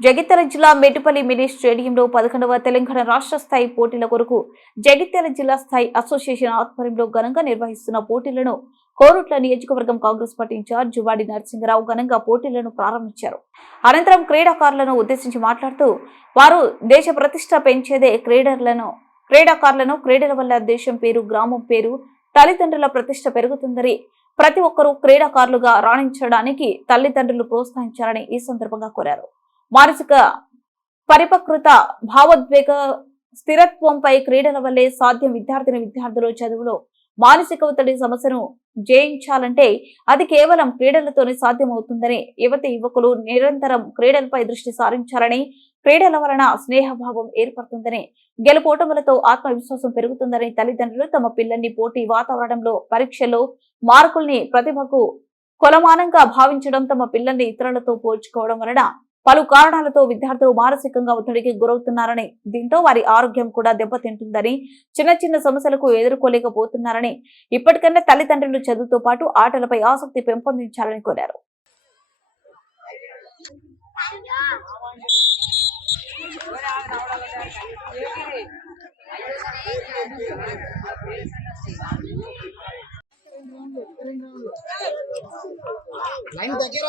జగిత్యాల జిల్లా మెట్టుపల్లి మినీ స్టేడియంలో పదకొండవ తెలంగాణ రాష్ట్ర స్థాయి పోటీల కొరకు జగిత్యాల జిల్లా స్థాయి అసోసియేషన్ ఆధ్వర్యంలో ఘనంగా నిర్వహిస్తున్న పోటీలను కోరుట్ల నియోజకవర్గం కాంగ్రెస్ పార్టీ ఇన్ఛార్జ్ జువాడి నరసింహరావు ఘనంగా పోటీలను ప్రారంభించారు. అనంతరం క్రీడాకారులను ఉద్దేశించి మాట్లాడుతూ వారు దేశ ప్రతిష్ట పెంచేదే క్రీడలను క్రీడాకారులను క్రీడల వల్ల దేశం పేరు గ్రామం పేరు తల్లిదండ్రుల ప్రతిష్ట పెరుగుతుందని ప్రతి ఒక్కరూ క్రీడాకారులుగా రాణించడానికి తల్లిదండ్రులు ప్రోత్సహించాలని ఈ సందర్భంగా కోరారు. మానసిక పరిపక్వత భావోద్వేగ స్థిరత్వంపై క్రీడల వల్లే సాధ్యం విద్యార్థిని విద్యార్థులు చదువులో మానసిక ఒత్తిడి సమస్యను జయించాలంటే అది కేవలం క్రీడలతోనే సాధ్యమవుతుందని యువతి యువకులు నిరంతరం క్రీడలపై దృష్టి సారించాలని క్రీడల వలన స్నేహభావం ఏర్పడుతుందని గెలుపోటములతో ఆత్మవిశ్వాసం పెరుగుతుందని తల్లిదండ్రులు తమ పిల్లల్ని పోటీ వాతావరణంలో పరీక్షల్లో మార్కుల్ని ప్రతిభకు కొలమానంగా భావించడం తమ పిల్లల్ని ఇతరులతో పోల్చుకోవడం వలన పలు కారణాలతో విద్యార్థులు మానసికంగా ఒత్తిడికి గురవుతున్నారని దీంతో వారి ఆరోగ్యం కూడా దెబ్బతింటుందని చిన్న చిన్న సమస్యలకు ఎదుర్కోలేకపోతున్నారని ఇప్పటికన్నా తల్లిదండ్రులు చదువుతో పాటు ఆటలపై ఆసక్తి పెంపొందించాలని కోరారు. లైన్ దగ్గర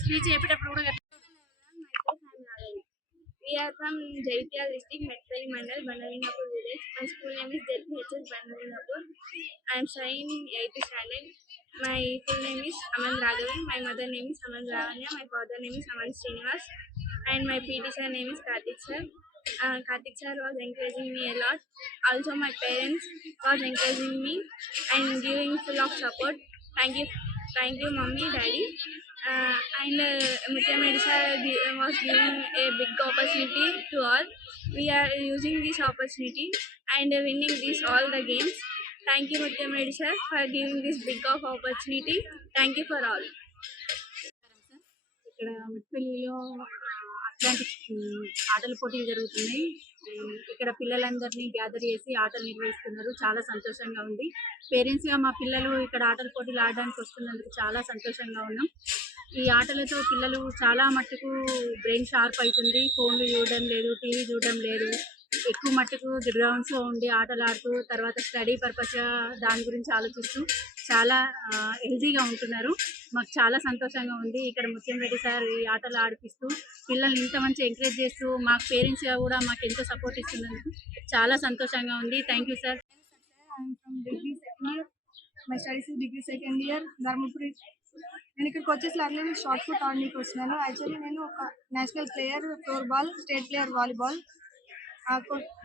స్పీచ్ చెప్పేటప్పుడు కూడా We are from Jaitya district, Metpalli Mandal, My school name is ZPHS Bandavinapur. I am studying in 8th standard. My full name is Aman Raghavi. My mother name is Aman Ravanya. My father name is Aman Srinivas. And my sir name is Karthik sir. Uh, Karthik sir was encouraging me a lot. Also my parents was encouraging me and giving full of support. Thank you, thank you, mommy, daddy. Uh, and uh, Mutyamedi sir gi- was giving a big opportunity to all. We are using this opportunity and uh, winning this all the games. Thank you, Mutyamedi sir, for giving this big of opportunity. Thank you for all. ఇక్కడ మిట్పల్లిలో Atlantic ఆటల పోటీలు జరుగుతున్నాయి ఉమ్, ఇక్కడ పిల్లలందరినీ gather చేసి ఆటలు నిర్వహిస్తున్నారు. చాలా సంతోషంగా ఉంది. పేరెంట్స్గా మా పిల్లలు ఇక్కడ ఆటల పోటీలు ఆడడానికి వస్తున్నందుకు చాలా సంతోషంగా ఉన్నాం. ఈ ఆటలతో పిల్లలు చాలా మట్టుకు బ్రెయిన్ షార్ప్ అవుతుంది. ఫోన్లు చూడడం లేదు టీవీ చూడడం లేదు. ఎక్కువ మట్టుకు గ్రౌండ్స్లో ఉండి ఆటలు ఆడుతూ తర్వాత స్టడీ పర్పస్ దాని గురించి ఆలోచిస్తూ చాలా హెల్తీగా ఉంటున్నారు. మాకు చాలా సంతోషంగా ఉంది. ఇక్కడ ముత్యం సార్ ఈ ఆటలు ఆడిపిస్తూ పిల్లల్ని ఇంత మంచి ఎంకరేజ్ చేస్తూ మాకు పేరెంట్స్గా కూడా మాకు ఎంతో సపోర్ట్ ఇస్తున్నందుకు చాలా సంతోషంగా ఉంది. Thank you sir. My studies degree second year Dharmapuri నేను ఇక్కడికి వచ్చేసి అట్లనే షార్ట్ ఫుట్ ఆడడానికి వచ్చినాను యాక్చువల్లీ నేను ఒక national player floor ball state player volleyball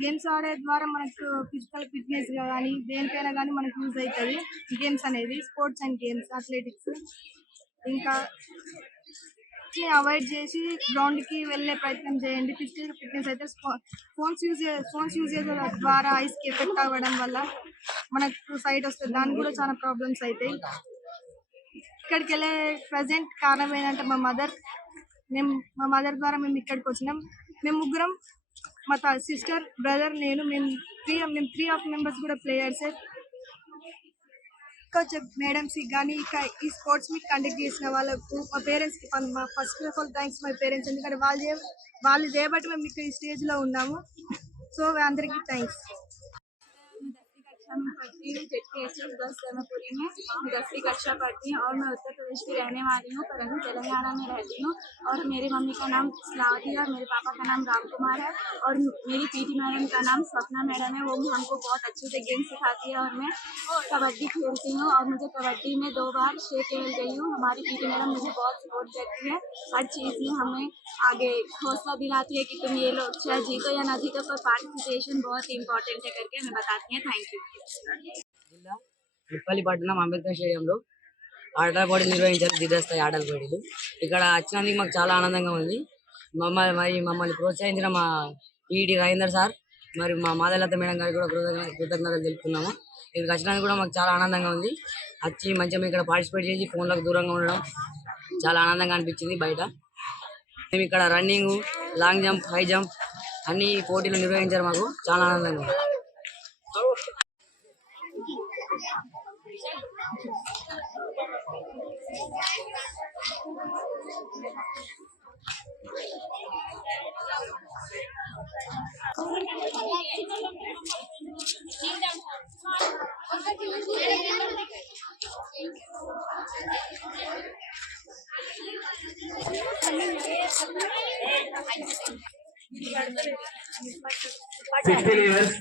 games ఆడే ద్వారా మనకు ఫిజికల్ ఫిట్నెస్ కానీ దేనికైనా కానీ మనకు యూజ్ అవుతుంది గేమ్స్ అనేది స్పోర్ట్స్ అండ్ గేమ్స్ అథ్లెటిక్స్ ఇంకా అవాయిడ్ చేసి గ్రౌండ్కి వెళ్ళే ప్రయత్నం చేయండి. ఫిజికల్ ఫిట్నెస్ అయితే ఫోన్స్ యూజ్ ఫోన్స్ యూజ్ చేసే ద్వారా ఐస్కి ఎఫెక్ట్ అవ్వడం వల్ల మనకు సైట్ వస్తుంది. దానికి కూడా చాలా ప్రాబ్లమ్స్ అవుతాయి ఇక్కడికి వెళ్ళే ప్రజెంట్ కారణం ఏంటంటే మా మదర్ మేము మా మదర్ ద్వారా మేము ఇక్కడికి వచ్చినాం. మేము ముగ్గురం మా సిస్టర్ బ్రదర్ నేను మేము త్రీ మేము త్రీ ఆఫ్ మెంబర్స్ కూడా ప్లేయర్సే ఇంకా వచ్చే మేడమ్స్కి కానీ ఇక ఈ స్పోర్ట్స్ మీట్ కండక్ట్ చేసిన వాళ్ళకు మా పేరెంట్స్కి మా first of all thanks my parents ఎందుకంటే వాళ్ళు వాళ్ళు చేయబట్టి మేము ఇక్కడ ఈ స్టేజ్లో ఉన్నాము. సో అందరికీ థ్యాంక్స్ पढ़ती हूँ P H S girls Dharmapuri में दसवीं कक्षा पढ़ती हूँ और मैं उत्तर प्रदेश की रहने वाली हूँ, परंतु तेलंगाना में रहती हूँ। और मेरी मम्मी का नाम स्लावती है, मेरे पापा का नाम राम कुमार है और मेरी पीटी मैडम का नाम सपना मैडम है। वो हमको बहुत अच्छे से गेम सिखाती है और मैं कबड्डी खेलती हूँ और मुझे कबड्डी में दो बार स्टेट खेल गई हूँ। हमारी पीटी मैडम मुझे बहुत सपोर्ट करती है। हर चीज़ में हमें आगे हौसला दिलाती है कि तुम ये लोग, चाहे जीतो या ना जीतो, पर पार्टिसिपेशन बहुत इंपॉर्टेंट है करके हमें बताती हैं। थैंक यू జిల్లా ఉప్పల్లి పట్టణం అంబేద్కర్ స్టేడియంలో ఆటల పోటీలు నిర్వహించారు జిల్లాస్థాయి ఆటల పోటీలు. ఇక్కడ వచ్చినందుకు మాకు చాలా ఆనందంగా ఉంది. మమ్మల్ని మరి మమ్మల్ని ప్రోత్సహించిన మా ఈడి రాజేందర్ సార్ మరి మా మాదలత మేడం గారికి కూడా కృతజ్ఞతలు తెలుపుతున్నాము. ఇక్కడికి వచ్చినందుకు కూడా మాకు చాలా ఆనందంగా ఉంది. వచ్చి మంచిగా ఇక్కడ పార్టిసిపేట్ చేసి ఫోన్లకు దూరంగా ఉండడం చాలా ఆనందంగా అనిపించింది బయట. మేము ఇక్కడ running long jump high jump అన్ని పోటీలు నిర్వహించారు మాకు. చాలా ఆనందంగా Sixty years.